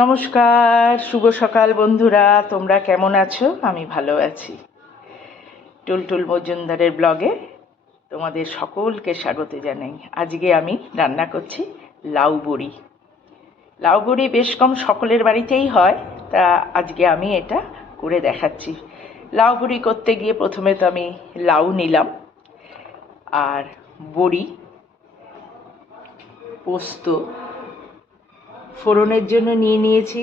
নমস্কার, শুভ সকাল বন্ধুরা। তোমরা কেমন আছো? আমি ভালো আছি। টুলটুল মজুমদারের ব্লগে তোমাদের সকলকে স্বাগত জানাই। আজকে আমি রান্না করছি লাউ বড়ি। লাউ বড়ি বেশ কম সকলের বাড়িতেই হয়, তা আজকে আমি এটা করে দেখাচ্ছি। লাউ বড়ি করতে গিয়ে প্রথমে তো আমি লাউ নিলাম, আর বড়ি, পোস্ত, ফোড়নের জন্য নিয়েছি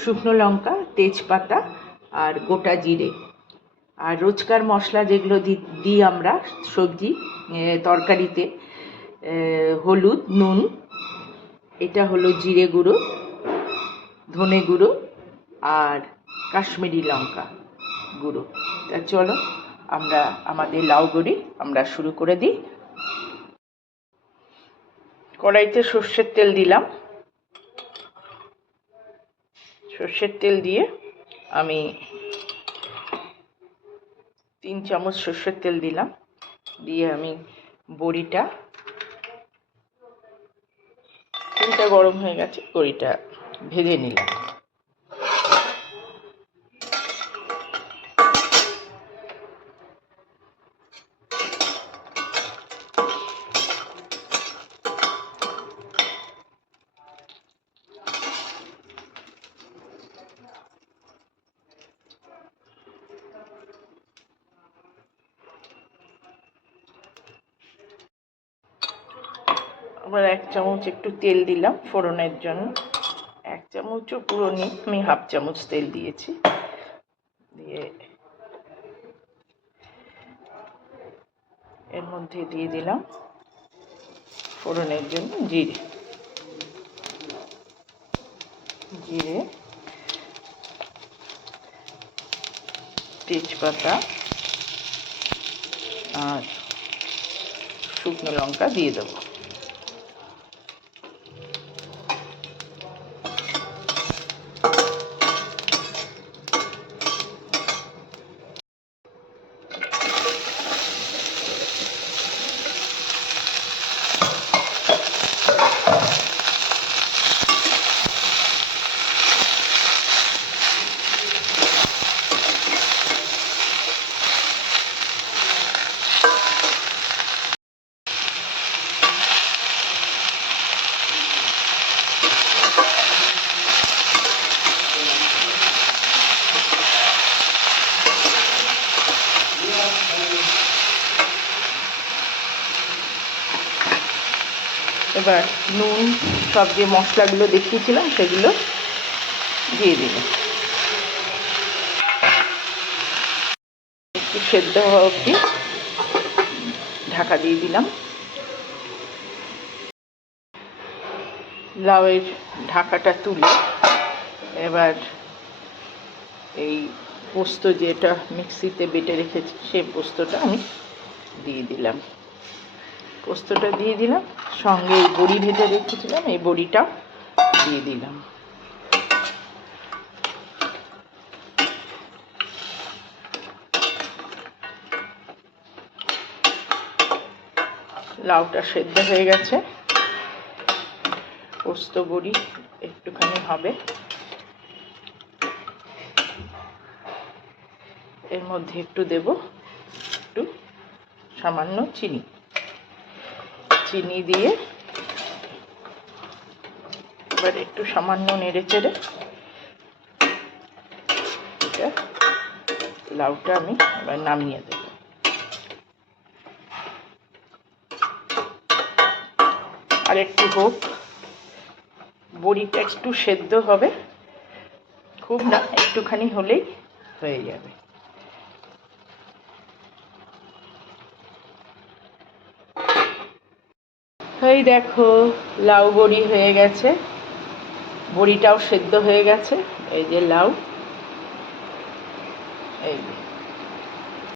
শুকনো লঙ্কা, তেজপাতা আর গোটা জিরে। আর রোজকার মশলা যেগুলো দিই আমরা সবজি তরকারিতে, হলুদ, নুন, এটা হলো জিরে গুঁড়ো, ধনে গুঁড়ো আর কাশ্মীরি লঙ্কা গুঁড়ো। তা চলো আমরা আমাদের লাউ বড়ি আমরা শুরু করে দিই। কড়াইতে সর্ষের তেল দিলাম। সর্ষের তেল দিয়ে আমি 3 চামচ সর্ষের তেল দিলাম, দিয়ে আমি বড়িটা, তেলটা গরম হয়ে গেছে, বড়িটা ভেজে নিলাম। আবার 1 চামচ একটু তেল দিলাম ফোড়নের জন্য। 1 চামচও পুরো নেই, আমি হাফ চামচ তেল দিয়েছি। দিয়ে এর মধ্যে দিয়ে দিলাম ফোড়নের জন্য জিরে, তেজপাতা আর শুকনো লঙ্কা দিয়ে দেবো। এবার নুন, সব যে মশলাগুলো দেখিয়েছিলাম সেগুলো দিয়ে দিলাম। একটু সেদ্ধ হওয়া অবধি ঢাকা দিয়ে দিলাম। লাউয়ের ঢাকাটা তুলে এবার এই পোস্ত যেটা মিক্সিতে বেটে রেখেছি সেই পোস্তটা আমি দিয়ে দিলাম। পোস্তটা দিয়ে দিলাম, সঙ্গে এই বড়ি ভেজে রেখেছিলাম, এই বড়িটা দিয়ে দিলাম। লাউটা সেদ্ধ হয়ে গেছে, পোস্ত বড়ি একটুখানি হবে। এর মধ্যে একটু দেব একটু সামান্য চিনি দিয়ে এবার একটু সামান্য নেড়ে চেড়ে এটা লাউটা আমি এবার নামিয়ে দেব। আর একটু হোক, বড়িটা একটু সেদ্ধ হবে, খুব না, একটুখানি হলেই হয়ে যাবে। এই দেখো লাউ বড়ি হয়ে গেছে, বড়িটাও সেদ্ধ হয়ে গেছে। এই যে লাউ, এই